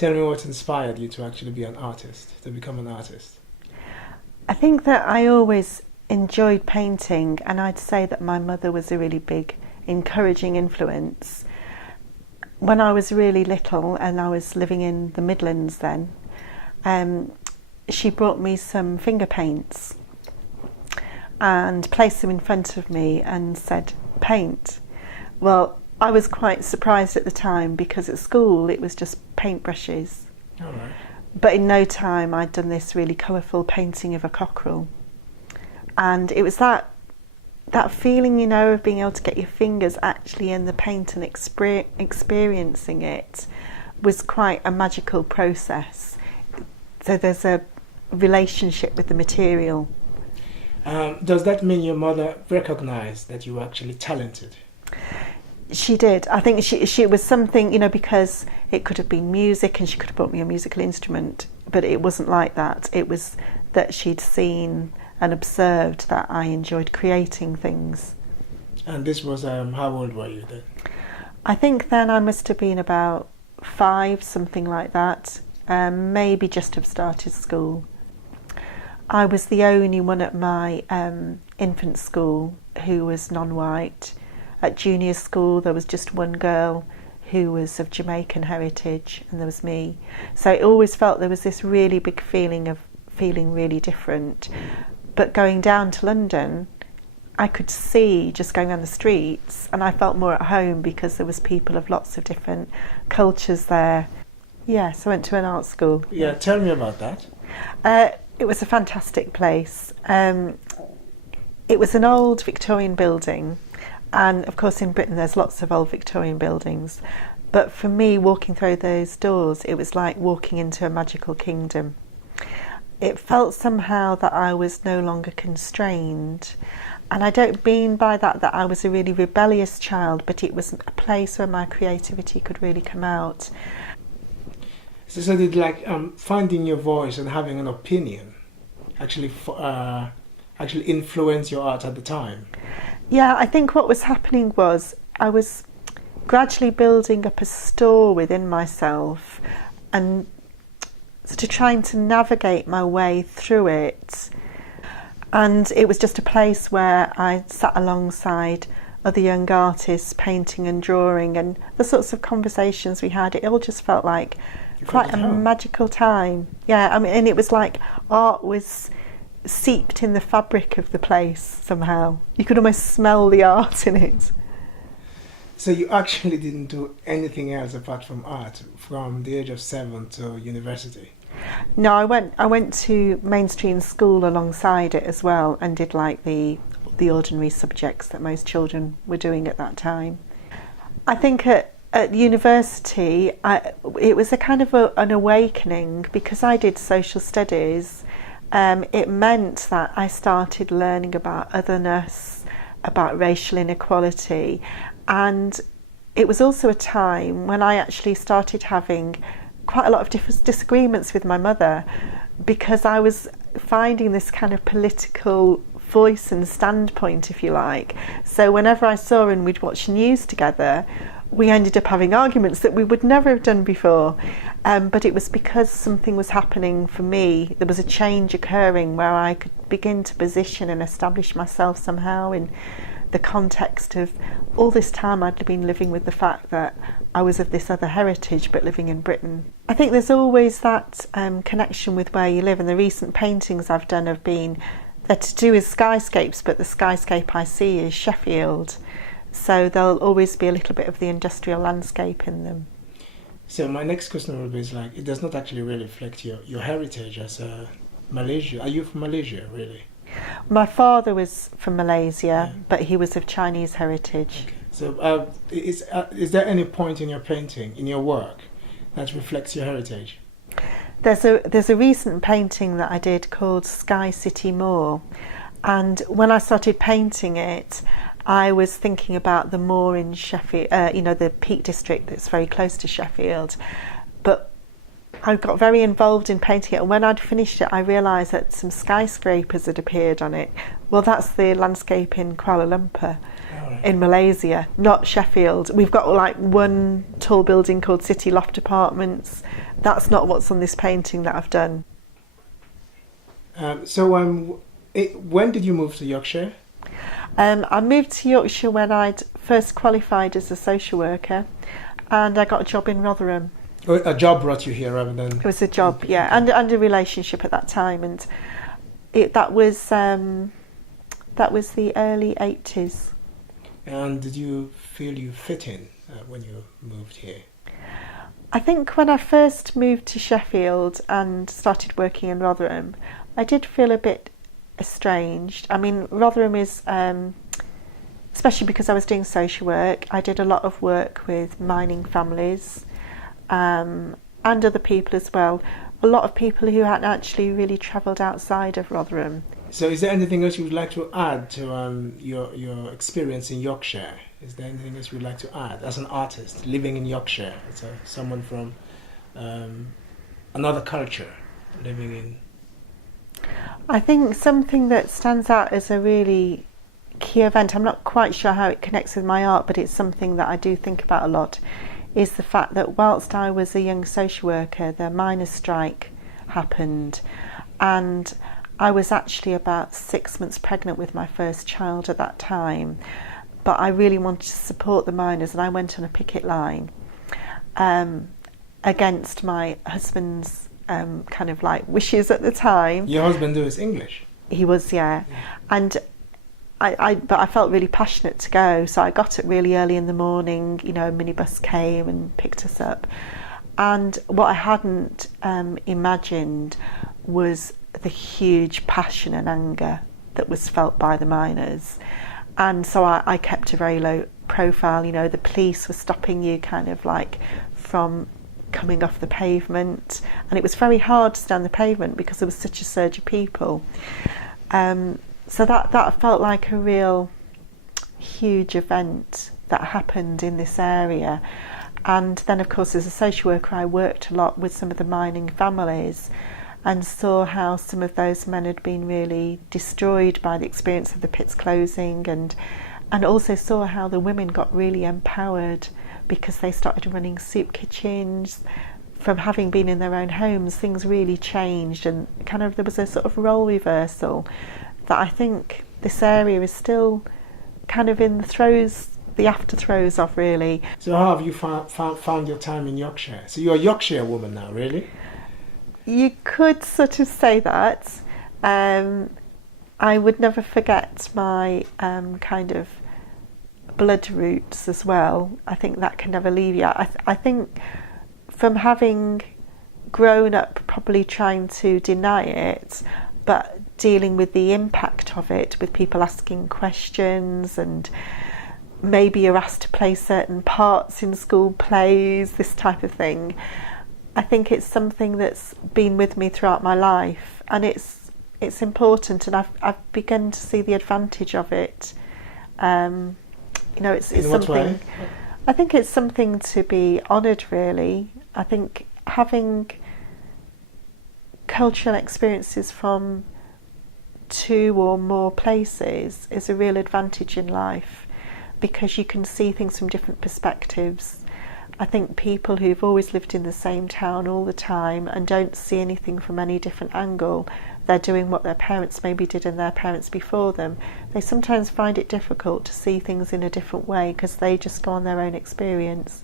Tell me what inspired you to actually be an artist, to become an artist. I think that I always enjoyed painting, and I'd say that my mother was a really big encouraging influence. When I was really little and I was living in the Midlands then, she brought me some finger paints and placed them in front of me and said, paint. Well, I was quite surprised at the time because at school it was just paintbrushes. All right. But in no time I'd done this really colourful painting of a cockerel. And it was that feeling, you know, of being able to get your fingers actually in the paint and experiencing it was quite a magical process. So there's a relationship with the material. Does that mean your mother recognized that you were actually talented? She did. I think she was something, you know, because it could have been music and she could have brought me a musical instrument, but it wasn't like that. It was that she'd seen and observed that I enjoyed creating things. And this was, how old were you then? I think then I must have been about 5, something like that. Maybe just have started school. I was the only one at my infant school who was non-white. At junior school there was just one girl who was of Jamaican heritage, and there was me. So it always felt there was this really big feeling of feeling really different. But going down to London, I could see just going on the streets, and I felt more at home because there was people of lots of different cultures there. Yes, I went to an art school. Yeah, tell me about that. It was a fantastic place. It was an old Victorian building, and of course in Britain there's lots of old Victorian buildings, but for me walking through those doors it was like walking into a magical kingdom. It felt somehow that I was no longer constrained, and I don't mean by that I was a really rebellious child, but it was a place where my creativity could really come out. So did like finding your voice and having an opinion actually influence your art at the time? Yeah, I think what was happening was I was gradually building up a store within myself and sort of trying to navigate my way through it. And it was just a place where I sat alongside other young artists painting and drawing, and the sorts of conversations we had, it all just felt like quite a magical time. Yeah, I mean, and it was like art was seeped in the fabric of the place somehow. You could almost smell the art in it. So you actually didn't do anything else apart from art from the age of 7 to university? No, I went to mainstream school alongside it as well, and did like the ordinary subjects that most children were doing at that time. I think at university it was a kind of an awakening because I did social studies. It meant that I started learning about otherness, about racial inequality, and it was also a time when I actually started having quite a lot of disagreements with my mother, because I was finding this kind of political voice and standpoint, if you like. So whenever I saw and we'd watch news together, we ended up having arguments that we would never have done before. But it was because something was happening for me. There was a change occurring where I could begin to position and establish myself somehow in the context of all this time I'd been living with the fact that I was of this other heritage but living in Britain. I think there's always that connection with where you live, and the recent paintings I've done have been, they're to do with skyscapes, but the skyscape I see is Sheffield. So there'll always be a little bit of the industrial landscape in them. So my next question will be is like, it does not actually really reflect your heritage as a Malaysia. Are you from Malaysia, really? My father was from Malaysia, but he was of Chinese heritage. Okay. So is there any point in your painting, in your work, that reflects your heritage? There's a recent painting that I did called Sky City Moor, and when I started painting it, I was thinking about the moor in Sheffield, the Peak District that's very close to Sheffield. But I got very involved in painting it, and when I'd finished it I realised that some skyscrapers had appeared on it. Well, that's the landscape in Kuala Lumpur, in Malaysia, not Sheffield. We've got like one tall building called City Loft Apartments. That's not what's on this painting that I've done. When did you move to Yorkshire? I moved to Yorkshire when I'd first qualified as a social worker, and I got a job in Rotherham. A job brought you here rather than... It was a job, yeah, and a relationship at that time, and that was the early 80s. And did you feel you fit in when you moved here? I think when I first moved to Sheffield and started working in Rotherham, I did feel a bit estranged. I mean, Rotherham is, especially because I was doing social work, I did a lot of work with mining families, and other people as well. A lot of people who hadn't actually really travelled outside of Rotherham. So is there anything else you would like to add to your experience in Yorkshire? Is there anything else you would like to add as an artist living in Yorkshire, as someone from another culture living in... I think something that stands out as a really key event, I'm not quite sure how it connects with my art, but it's something that I do think about a lot, is the fact that whilst I was a young social worker, the miners' strike happened, and I was actually about 6 months pregnant with my first child at that time, but I really wanted to support the miners, and I went on a picket line against my husband's kind of like wishes at the time. Your husband was English? He was, yeah. And but I felt really passionate to go, so I got up really early in the morning. You know, a minibus came and picked us up, and what I hadn't imagined was the huge passion and anger that was felt by the miners. And so I kept a very low profile. You know, the police were stopping you kind of like from coming off the pavement, and it was very hard to stand the pavement because there was such a surge of people. So that felt like a real huge event that happened in this area. And then of course as a social worker I worked a lot with some of the mining families and saw how some of those men had been really destroyed by the experience of the pits closing, and also saw how the women got really empowered because they started running soup kitchens. From having been in their own homes, things really changed, and kind of there was a sort of role reversal that I think this area is still kind of in the after throes of, really. So how have you found your time in Yorkshire? So you're a Yorkshire woman now, really? You could sort of say that. I would never forget my kind of blood roots as well. I think that can never leave you. I think from having grown up probably trying to deny it, but dealing with the impact of it, with people asking questions, and maybe you're asked to play certain parts in school plays, this type of thing. I think it's something that's been with me throughout my life, and it's important, and I've begun to see the advantage of it. You know, it's in what something. way? I think it's something to be honoured, really. I think having cultural experiences from 2 or more places is a real advantage in life, because you can see things from different perspectives. I think people who've always lived in the same town all the time and don't see anything from any different angle, they're doing what their parents maybe did and their parents before them, they sometimes find it difficult to see things in a different way because they just go on their own experience.